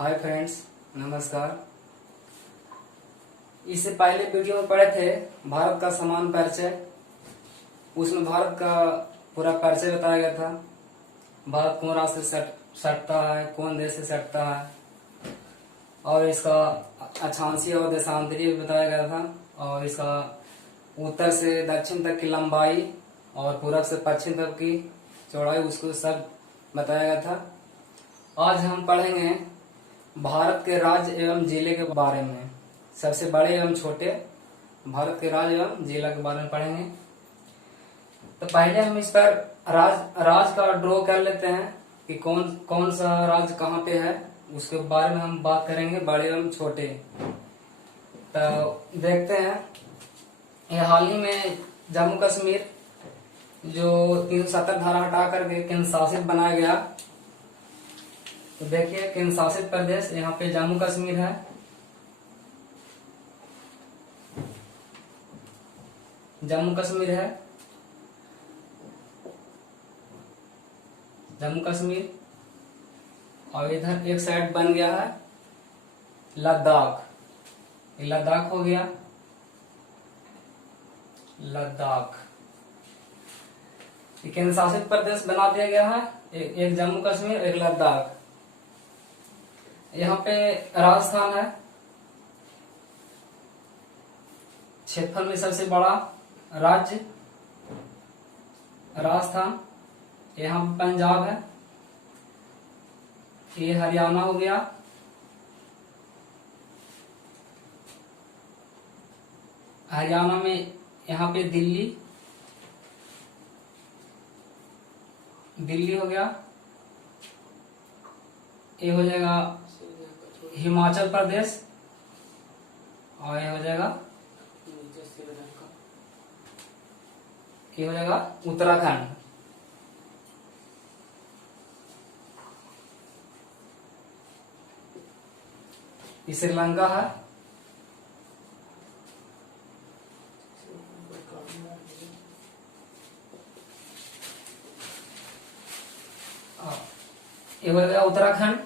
Hi friends, नमस्कार। इससे पहले वीडियो में पढ़े थे भारत का समान परिचय। उसमें भारत का पूरा परिचय बताया गया था। भारत कौन राष्ट्र से सटता है, कौन देश से सटता है, और इसका अक्षांशीय और देशांतरीय भी बताया गया था, और इसका उत्तर से दक्षिण तक की लंबाई और पूरब से पश्चिम तक की चौड़ाई, उसको सब बताया गया था। आज हम पढ़ेंगे भारत के राज्य एवं जिले के बारे में। सबसे बड़े एवं छोटे भारत के राज्य एवं जिला के बारे में पढ़ेंगे। तो पहले हम इस पर राज का ड्रॉ कर लेते हैं कि कौन कौन सा राज्य कहाँ पे है। उसके बारे में हम बात करेंगे, बड़े एवं छोटे। तो देखते हैं, ये हाल ही में जम्मू कश्मीर जो 370 धारा हटा करके केंद्र शासित बनाया गया। तो देखिए, केंद्र शासित प्रदेश यहाँ पे जम्मू कश्मीर है। जम्मू कश्मीर है, जम्मू कश्मीर। और इधर एक साइड बन गया है लद्दाख। लद्दाख हो गया, लद्दाख। केंद्र शासित प्रदेश बना दिया गया है, एक जम्मू कश्मीर, एक लद्दाख। यहाँ पे राजस्थान है, क्षेत्रफल में सबसे बड़ा राज्य राजस्थान। यहाँ पे पंजाब है, ये हरियाणा हो गया, हरियाणा में यहाँ पे दिल्ली हो गया। ये हो जाएगा हिमाचल प्रदेश, और ये हो जाएगा उत्तराखंड। ये श्रीलंका है, ये हो गया उत्तराखंड।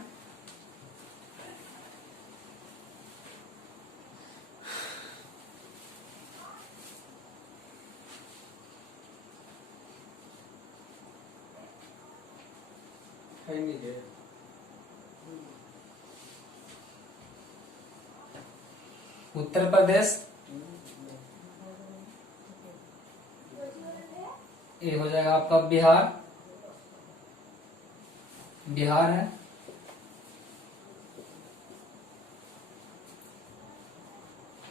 उत्तर प्रदेश, ये हो जाएगा आपका बिहार है।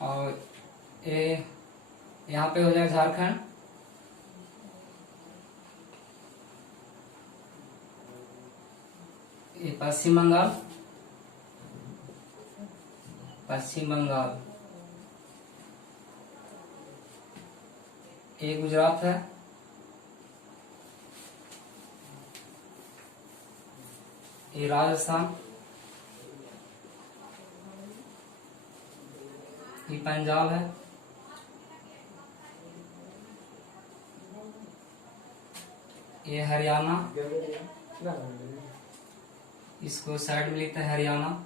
और ये यहाँ पे हो जाएगा झारखंड। ये पश्चिम बंगाल। ये गुजरात है, ये राजस्थान, ये पंजाब है, ये हरियाणा, इसको साइड में लिखते हैं हरियाणा।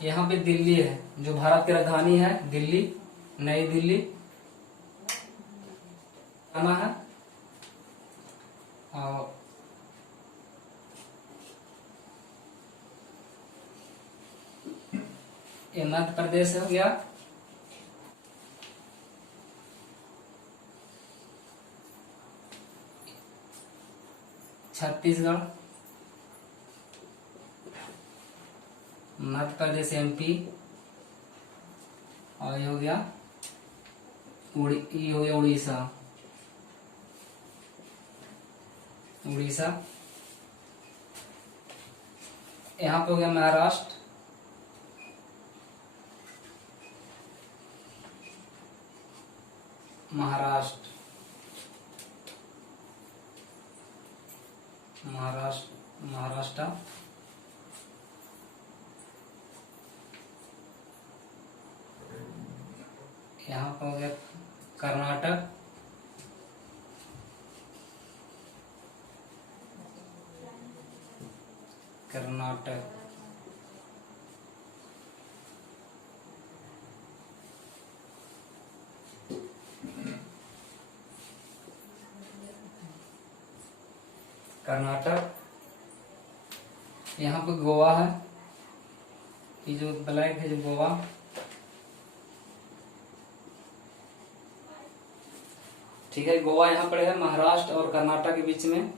यहाँ पे दिल्ली है, जो भारत की राजधानी है, दिल्ली, नई दिल्ली आना है। और ये मध्य प्रदेश हो गया। छत्तीसगढ़, मध्य प्रदेश, एमपी। और ये हो गया उड़ीसा। यहाँ पे हो गया महाराष्ट्र। महाराष्ट्र। यहाँ पर हो गया कर्नाटक, कर्नाटक। कर्नाटक। यहाँ पे गोवा है, ये जो ब्लैक है जो गोवा। ठीक है, गोवा यहाँ पर है महाराष्ट्र और कर्नाटक के बीच में।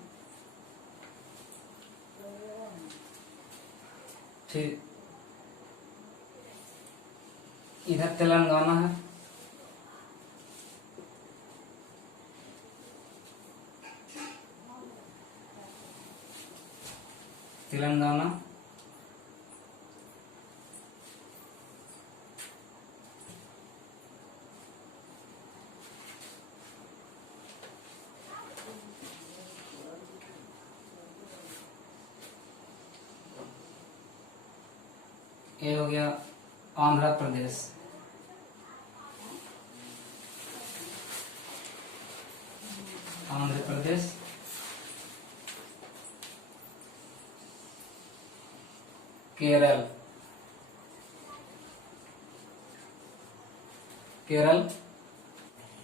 ठीक, इधर तेलंगाना है, तेलंगाना। ये हो गया आंध्र प्रदेश, आंध्र प्रदेश। केरल, केरल।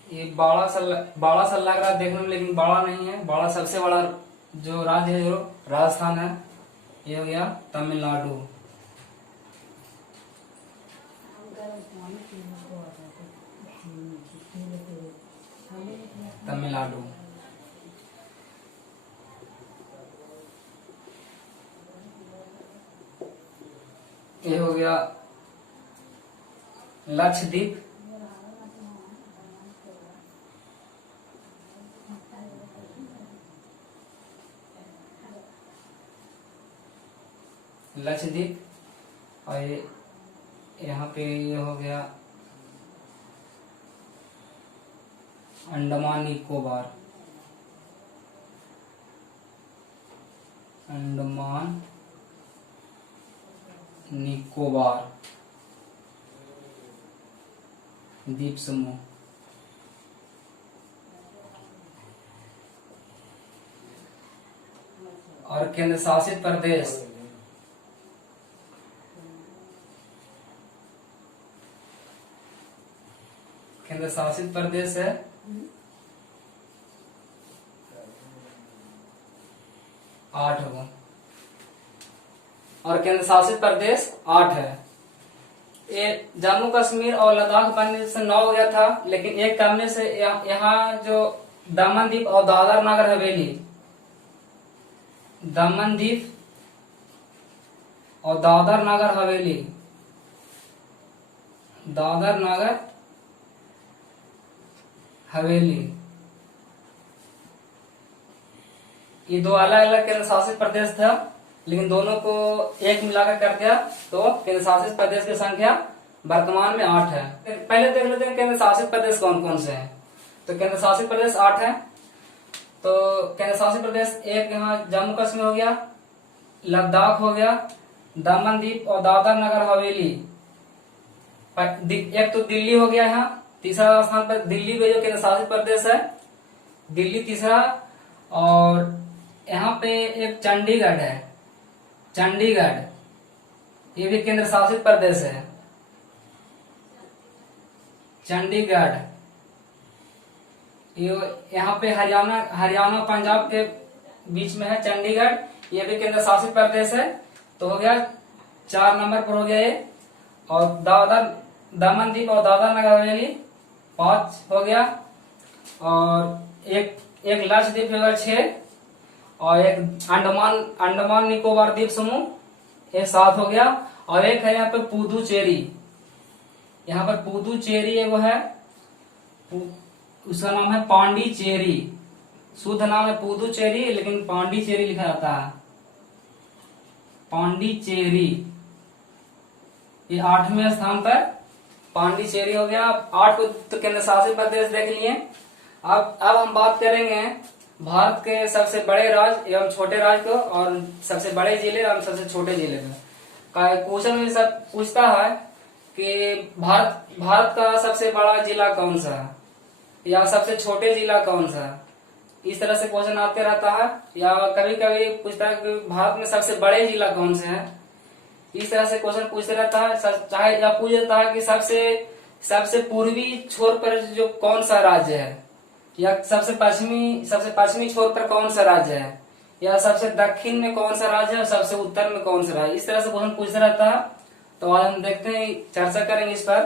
ये बड़ा सा लग रहा है देखने में, लेकिन बड़ा नहीं है। बड़ा सबसे बड़ा जो राज्य है जो राजस्थान है। ये हो गया तमिलनाडु, तमिलनाडु। ये हो गया लक्षद्वीप, लक्षद्वीप। और यहाँ पे ये हो गया अंडमान निकोबार, अंडमान निकोबार द्वीप समूह। और केंद्र शासित प्रदेश, केंद्र शासित प्रदेश है आठ होगा, और केंद्र शासित प्रदेश 8 है। ये जम्मू कश्मीर और लद्दाख बनने से 9 हो गया था, लेकिन एक कमरे से यहाँ जो दमन द्वीप और दादर नगर हवेली, दमन द्वीप और दादर नगर हवेली, दादर नगर हवेली, ये दो अलग अलग केंद्र शासित प्रदेश था, लेकिन दोनों को एक मिलाकर कर दिया तो केंद्र शासित प्रदेश की संख्या वर्तमान में 8 है। पहले देख लेते हैं केंद्र शासित प्रदेश कौन कौन से हैं। तो केंद्र शासित प्रदेश 8 है। तो केंद्र शासित प्रदेश एक यहाँ जम्मू कश्मीर हो गया, लद्दाख हो गया, दमन द्वीप और दादर नगर हवेली। एक तो दिल्ली हो गया, यहाँ तीसरा स्थान पर दिल्ली भी जो केंद्र शासित प्रदेश है, दिल्ली तीसरा। और यहाँ पे एक चंडीगढ़ है, चंडीगढ़ ये भी केंद्र शासित प्रदेश है, चंडीगढ़। ये यहाँ पे हरियाणा पंजाब के बीच में है चंडीगढ़, ये भी केंद्र शासित प्रदेश है। तो हो गया 4 नंबर पर हो गया ये। और दादर दमन द्वीप और दादर नगर हवेली 5 हो गया। और एक लक्षद्वीप होगा 6, और एक अंडमान निकोबार द्वीप समूह ये 7 हो गया। और एक है यहाँ पे पुदुचेरी, यहाँ पर पुदुचेरी वो है, उसका नाम है पांडिचेरी। शुद्ध नाम है पुदुचेरी, लेकिन पांडिचेरी लिखा जाता है, पांडिचेरी। ये 8वें स्थान पर पांडिचेरी हो गया। 8 को तो केंद्र शासित प्रदेश देख लिए। अब हम बात करेंगे भारत के सबसे बड़े राज्य एवं छोटे राज्य को, और सबसे बड़े जिले और सबसे छोटे जिले का। क्वेश्चन में सब पूछता है कि भारत का सबसे बड़ा जिला कौन सा है, या सबसे छोटे जिला कौन सा है। इस तरह से क्वेश्चन आते रहता है, या कभी कभी पूछता है कि भारत में सबसे बड़े जिला कौन से हैं। इस तरह से क्वेश्चन पूछते रहता है। चाहे या पूछ देता है कि सबसे पूर्वी छोर पर जो कौन सा राज्य है, या सबसे पश्चिमी छोर पर कौन सा राज्य है, या सबसे दक्षिण में कौन सा राज्य है और सबसे उत्तर में कौन सा राज्य। इस तरह से क्वेश्चन पूछते रहता है। तो आज हम देखते हैं, चर्चा करेंगे इस पर।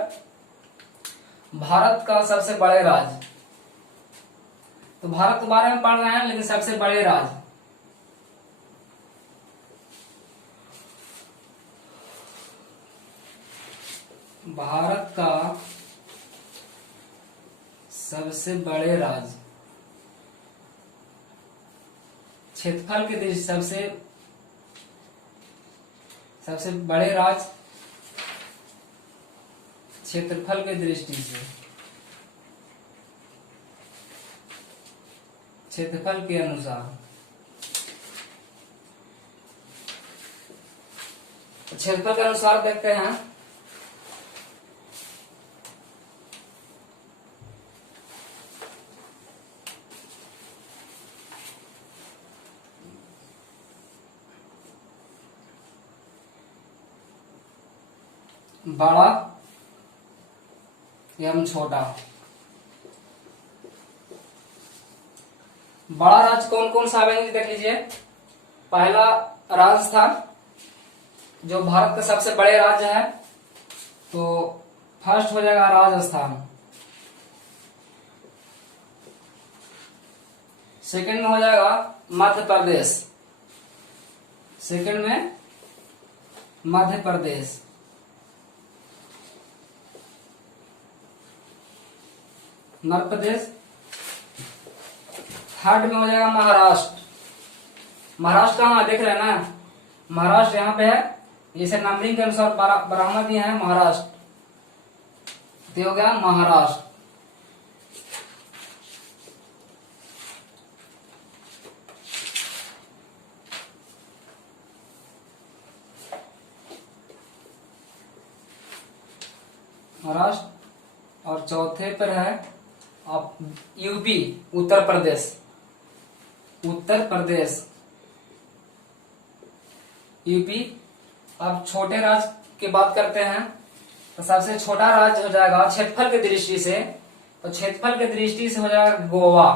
भारत का सबसे बड़े राज्य, तो भारत के बारे में पढ़ रहे हैं, लेकिन सबसे बड़े राज्य। भारत का सबसे बड़े राज्य, क्षेत्रफल की दृष्टि सबसे बड़े राज्य, क्षेत्रफल की दृष्टि से, क्षेत्रफल के अनुसार। क्षेत्रफल के अनुसार देखते हैं। बड़ा एवं छोटा। बड़ा राज्य कौन कौन सा आएंगे देख लीजिए। पहला राजस्थान, जो भारत का सबसे बड़े राज्य है, तो फर्स्ट हो जाएगा राजस्थान। सेकंड में हो जाएगा मध्य प्रदेश। सेकंड में मध्य प्रदेश। मध्य प्रदेश। थर्ड में हो जाएगा महाराष्ट्र। महाराष्ट्र कहाँ देख रहे हैं ना, महाराष्ट्र यहाँ पे है, जैसे नंबरिंग के अनुसार बराबर दिए हैं महाराष्ट्र, तो हो गया महाराष्ट्र। महाराष्ट्र। और चौथे पर है आप यूपी, उत्तर प्रदेश। उत्तर प्रदेश, यूपी। अब छोटे राज्य की बात करते हैं, तो सबसे छोटा राज्य हो जाएगा क्षेत्रफल की दृष्टि से, तो क्षेत्रफल की दृष्टि से हो जाएगा गोवा।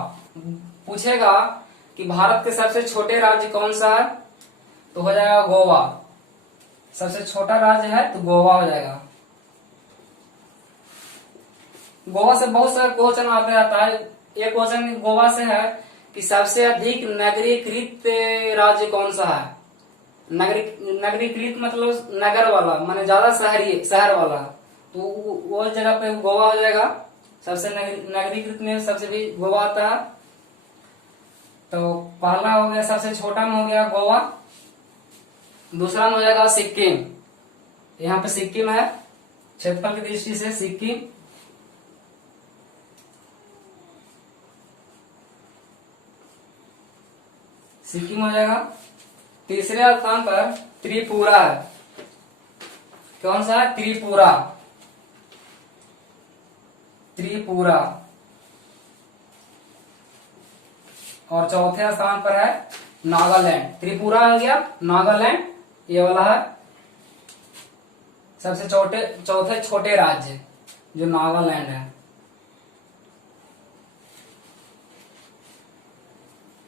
पूछेगा कि भारत के सबसे छोटे राज्य कौन सा है, तो हो जाएगा गोवा। सबसे छोटा राज्य है तो गोवा हो जाएगा। गोवा से बहुत सारे क्वेश्चन आते रहता है। एक क्वेश्चन गोवा से है कि सबसे अधिक नगरीकृत राज्य कौन सा है। नगरीकृत मतलब नगर वाला, माने ज्यादा शहर वाला, तो वो जगह पे गोवा हो जाएगा। सबसे नगरीकृत में सबसे भी गोवा आता है। तो पहला हो गया, सबसे छोटा में हो गया गोवा। दूसरा में हो जाएगा सिक्किम। यहाँ पे सिक्किम है, क्षेत्रफल की दृष्टि से सिक्किम। सिक्किम हो जाएगा। तीसरे स्थान पर त्रिपुरा है। कौन सा है? त्रिपुरा। त्रिपुरा। और चौथे स्थान पर है नागालैंड। त्रिपुरा हो गया, नागालैंड ये वाला है सबसे चौथे छोटे राज्य, जो नागालैंड है।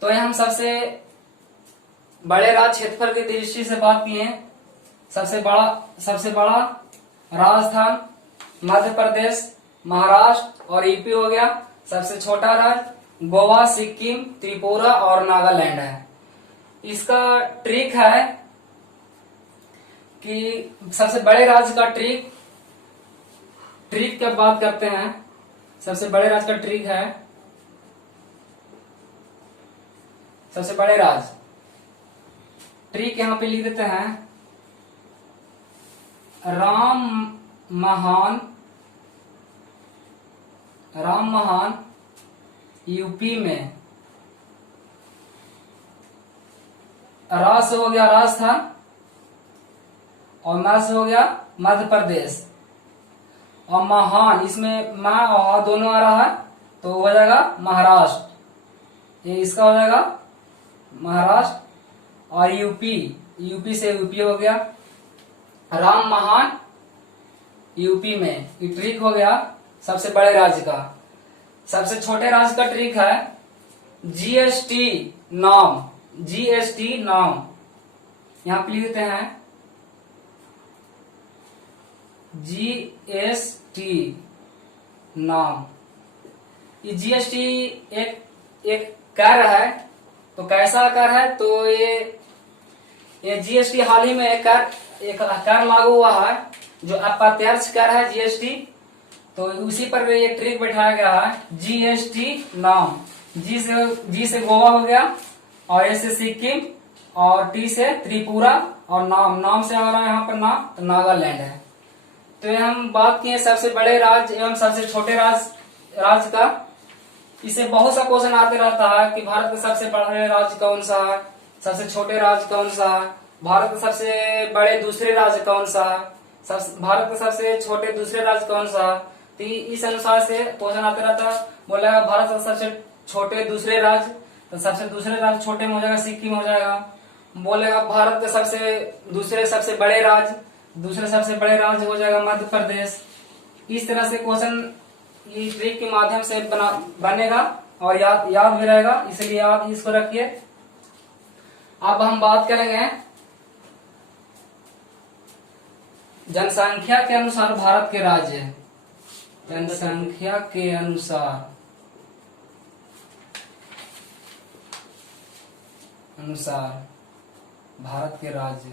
तो ये हम सबसे बड़े राज्य क्षेत्रफल की दृष्टि से बात किए। सबसे बड़ा राजस्थान, मध्य प्रदेश, महाराष्ट्र और यूपी हो गया। सबसे छोटा राज्य गोवा, सिक्किम, त्रिपुरा और नागालैंड है। इसका ट्रिक है कि सबसे बड़े राज्य का ट्रिक की बात करते हैं। सबसे बड़े राज्य का ट्रिक है, सबसे बड़े राज्य ट्रिक यहां पे लिख देते हैं। राम महान यूपी में। रा से हो गया राजस्थान और म से हो गया मध्य प्रदेश। और महान, इसमें मा और दोनों आ रहा है तो हो जाएगा महाराष्ट्र, ये इसका हो जाएगा महाराष्ट्र। और यूपी, यूपी से यूपी हो गया। राम महान यूपी में, ये ट्रिक हो गया सबसे बड़े राज्य का। सबसे छोटे राज्य का ट्रिक है जीएसटी नाम, जीएसटी नाम, यहां पे लिखते हैं जीएसटी नाम। ये जीएसटी एक कर है, तो कैसा कर है, तो ये जीएसटी हाल ही में एक कर लागू हुआ है जो अप्रत्यक्ष कर है जीएसटी, तो उसी पर ये ट्रिक बैठाया गया है जीएसटी नाम। जी से गोवा हो गया, और ए से सिक्किम, और टी से त्रिपुरा, और नाम से आ रहा है यहाँ पर नाम, तो नागालैंड है। तो ये हम बात किए सबसे बड़े राज्य एवं सबसे छोटे राज्य का। इससे बहुत सा क्वेश्चन आते रहता है कि भारत का सबसे बड़े राज्य कौन सा है, सबसे छोटे राज्य कौन सा है, भारत का सबसे बड़े दूसरे राज्य कौन सा है, भारत का सबसे छोटे दूसरे राज्य कौन सा है। तो इस अनुसार से क्वेश्चन आते रहता है। बोलेगा भारत का सबसे छोटे दूसरे राज्य, तो सबसे दूसरे राज्य छोटे में हो जाएगा सिक्किम हो जाएगा। बोलेगा भारत का सबसे बड़े राज्य, दूसरे सबसे बड़े राज्य हो जाएगा मध्य प्रदेश। इस तरह से क्वेश्चन ये ट्रिक के माध्यम से बनेगा और याद भी रहेगा, इसलिए आप इसको रखिए। अब हम बात करेंगे जनसंख्या के अनुसार भारत के राज्य, जनसंख्या के अनुसार भारत के राज्य।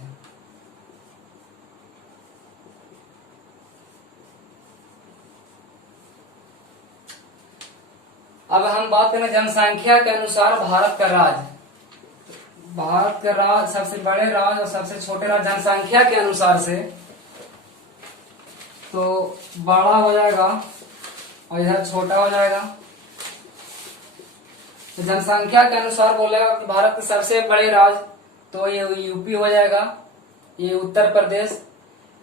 अब हम बात करें जनसंख्या के अनुसार भारत का राज्य। भारत का राज्य, सबसे बड़े राज्य और सबसे छोटे राज्य जनसंख्या के अनुसार से, तो बड़ा हो जाएगा और इधर छोटा हो जाएगा। तो जनसंख्या के अनुसार बोलेगा कि भारत के सबसे बड़े राज्य, तो ये यूपी हो जाएगा, ये उत्तर प्रदेश।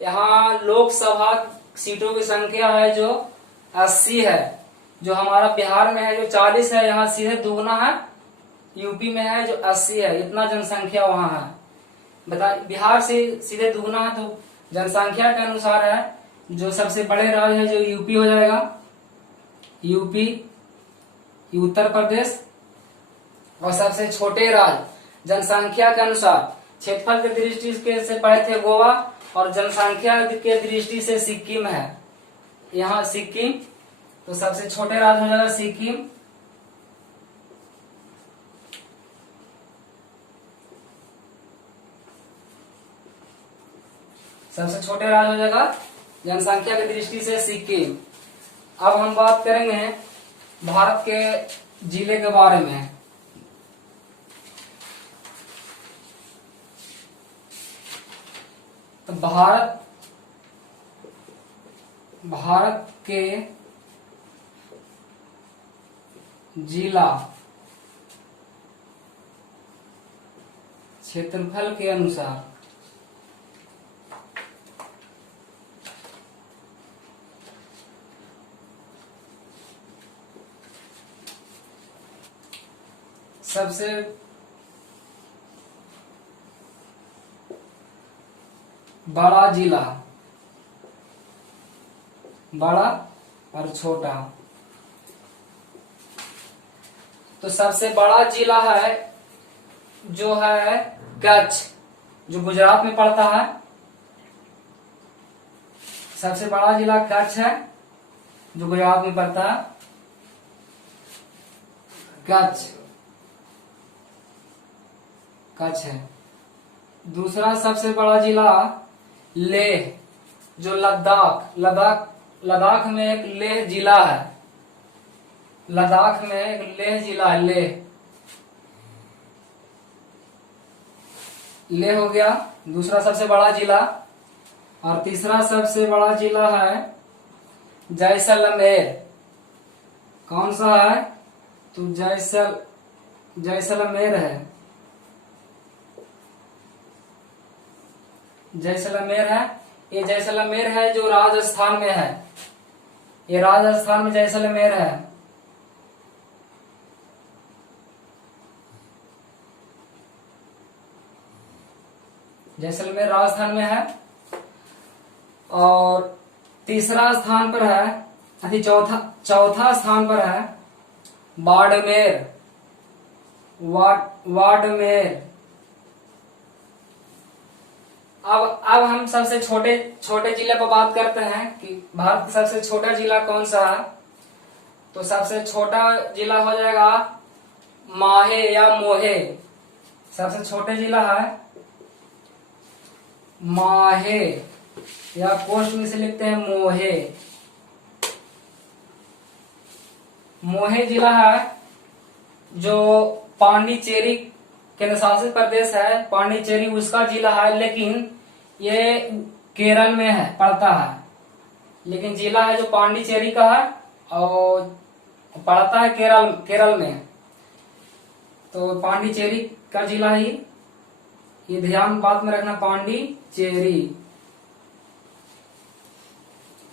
यहाँ लोकसभा सीटों की संख्या है जो 80 है, जो हमारा बिहार में है जो 40 है, यहाँ सीधे दुगना है, यूपी में है जो 80 है, इतना जनसंख्या वहाँ है। बता, बिहार से सीधे दुगना है, तो जनसंख्या के अनुसार है जो सबसे बड़े राज्य है जो यूपी हो जाएगा, यूपी, उत्तर प्रदेश। और सबसे छोटे राज्य जनसंख्या के अनुसार, क्षेत्रफल की दृष्टि से पढ़े थे गोवा, और जनसंख्या के दृष्टि से सिक्किम है, यहाँ सिक्किम, तो सबसे छोटे राज्य हो जाएगा सिक्किम। सबसे छोटे राज्य हो जाएगा जनसंख्या की दृष्टि से सिक्किम। अब हम बात करेंगे भारत के जिले के बारे में। तो भारत के जिला क्षेत्रफल के अनुसार सबसे बड़ा जिला, बड़ा और छोटा, तो सबसे बड़ा जिला है जो है कच्छ, जो गुजरात में पड़ता है। सबसे बड़ा जिला कच्छ है जो गुजरात में पड़ता है, कच्छ है। दूसरा सबसे बड़ा जिला लेह, जो लद्दाख में एक लेह जिला है, लद्दाख में एक लेह जिला है, लेह हो गया दूसरा सबसे बड़ा जिला। और तीसरा सबसे बड़ा जिला है जैसलमेर। कौन सा है, तो जैसलमेर है, जैसलमेर है, ये जैसलमेर है जो राजस्थान में है, ये राजस्थान में जैसलमेर है। जैसलमेर राजस्थान में है। और तीसरा स्थान पर है, अति चौथा चौथा स्थान पर है बाड़मेर। बाड़मेर। अब हम सबसे छोटे छोटे जिले पर बात करते हैं कि भारत का सबसे छोटा जिला कौन सा है। तो सबसे छोटा जिला हो जाएगा माहे या मोहे। सबसे छोटे जिला है माहे, या पोस्ट में से लिखते हैं मोहे। मोहे जिला है जो पांडिचेरी केंद्र शासित प्रदेश है। पांडिचेरी उसका जिला है, लेकिन ये केरल में है, पड़ता है। लेकिन जिला है जो पांडिचेरी का है और पड़ता है केरल में। तो पांडिचेरी का जिला ही, ये ध्यान बात में रखना, पांडिचेरी।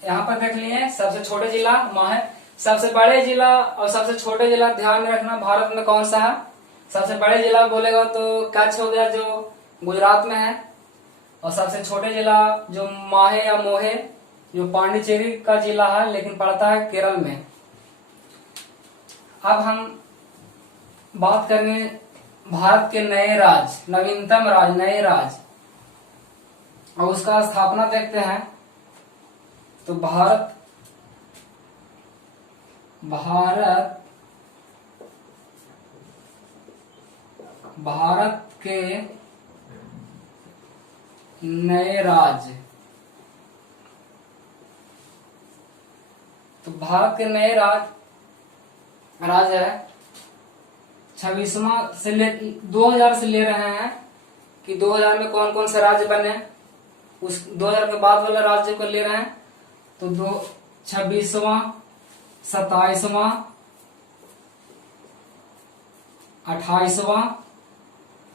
यहाँ पर देख लिए सबसे छोटे जिला माहे। सबसे बड़े जिला और सबसे छोटे जिला ध्यान में रखना भारत में कौन सा है। सबसे बड़े जिला बोलेगा तो कच्छ हो गया जो गुजरात में है, और सबसे छोटे जिला जो माहे या मोहे जो पांडिचेरी का जिला है लेकिन पड़ता है केरल में। अब हम बात करेंगे भारत के नए राज्य, नवीनतम राज्य, नए राज्य, और उसका स्थापना देखते हैं। तो भारत के नए राज्य। तो भारत के नए राज्य है 26वां से 2000 से ले रहे हैं कि 2000 में कौन कौन से राज्य बने, उस 2000 के बाद वाले राज्य को ले रहे हैं। तो 26वां, 27वां, 28वां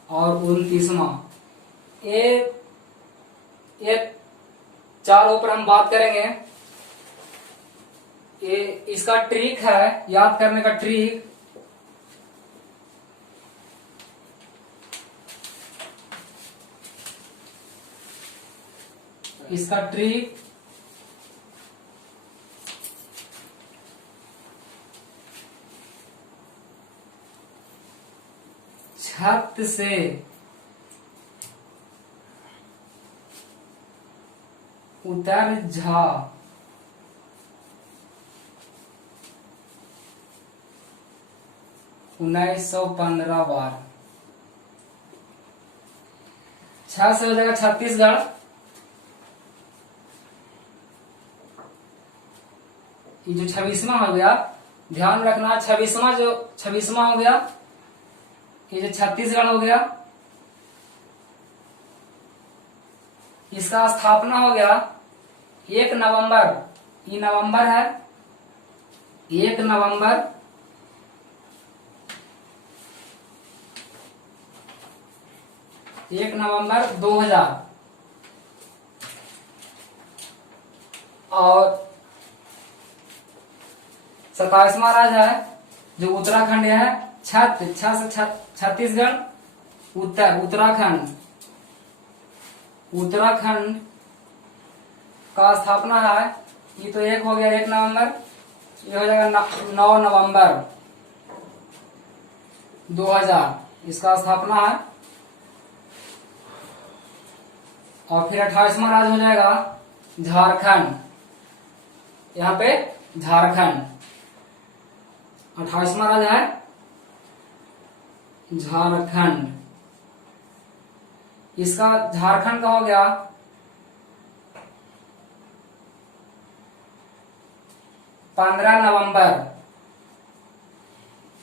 और 29वां, ये चारों पर हम बात करेंगे। ये इसका ट्रिक है, याद करने का ट्रिक। इसका ट्रिक छत से उतर जा। 1915 बार। 6 से हो जाएगा छत्तीसगढ़। ये जो 26वां हो गया, ध्यान रखना, 26वां हो गया, ये जो छत्तीसगढ़ हो गया, इसका स्थापना हो गया 1 नवंबर। ये नवंबर है, 1 नवंबर 2000। और 27वां राज्य है जो उत्तराखंड है। छत्तीसगढ़, उत्तराखंड का स्थापना है। ये तो एक हो गया 1 नवंबर, ये हो जाएगा 9 नवंबर 2000 इसका स्थापना है। और फिर 28वां राज्य हो जाएगा झारखंड। यहाँ पे झारखंड 28वां राज्य है झारखंड। इसका झारखंड का हो गया 15 नवंबर।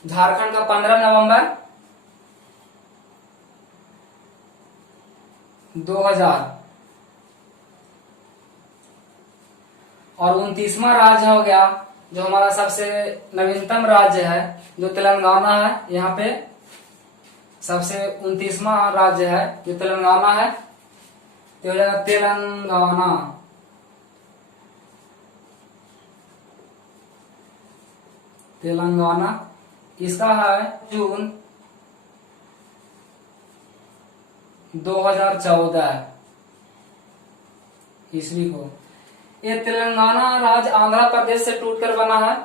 झारखंड का 15 नवंबर 2000। और 29वां राज्य हो गया जो हमारा सबसे नवीनतम राज्य है, जो तेलंगाना है। यहाँ पे सबसे 29वां राज्य है जो तेलंगाना है, तो हो जाएगा तेलंगाना। तेलंगाना, इसका है जून 2014 ईस्वी को। ये तेलंगाना राज्य आंध्र प्रदेश से टूटकर बना है।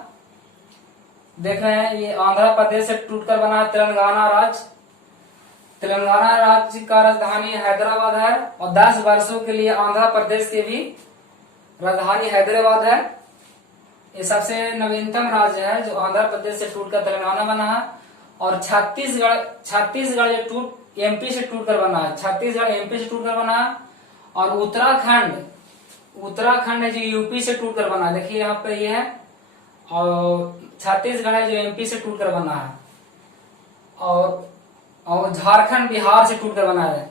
देख रहे हैं, ये आंध्र प्रदेश से टूटकर बना है तेलंगाना राज्य। तेलंगाना राज्य का राजधानी हैदराबाद है और 10 वर्षों के लिए आंध्र प्रदेश की भी राजधानी हैदराबाद है। ये सबसे नवीनतम राज्य है जो आंध्र प्रदेश से टूटकर तेलंगाना बना है। और छत्तीसगढ़ ये टूट एमपी से टूटकर बना है। छत्तीसगढ़ एमपी से टूटकर बना है। और उत्तराखंड है जो यूपी से टूटकर बना है। देखिए यहाँ पे ये है। और छत्तीसगढ़ है जो एमपी से टूटकर बना है। और झारखंड बिहार से टूटकर बना है।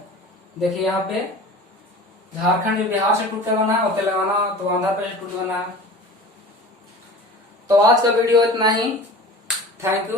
देखिए यहाँ पे झारखंड जो बिहार से टूटकर बना है और तेलंगाना तो आंध्र प्रदेश से टूटकर बना है। तो आज का वीडियो इतना ही। Thank you.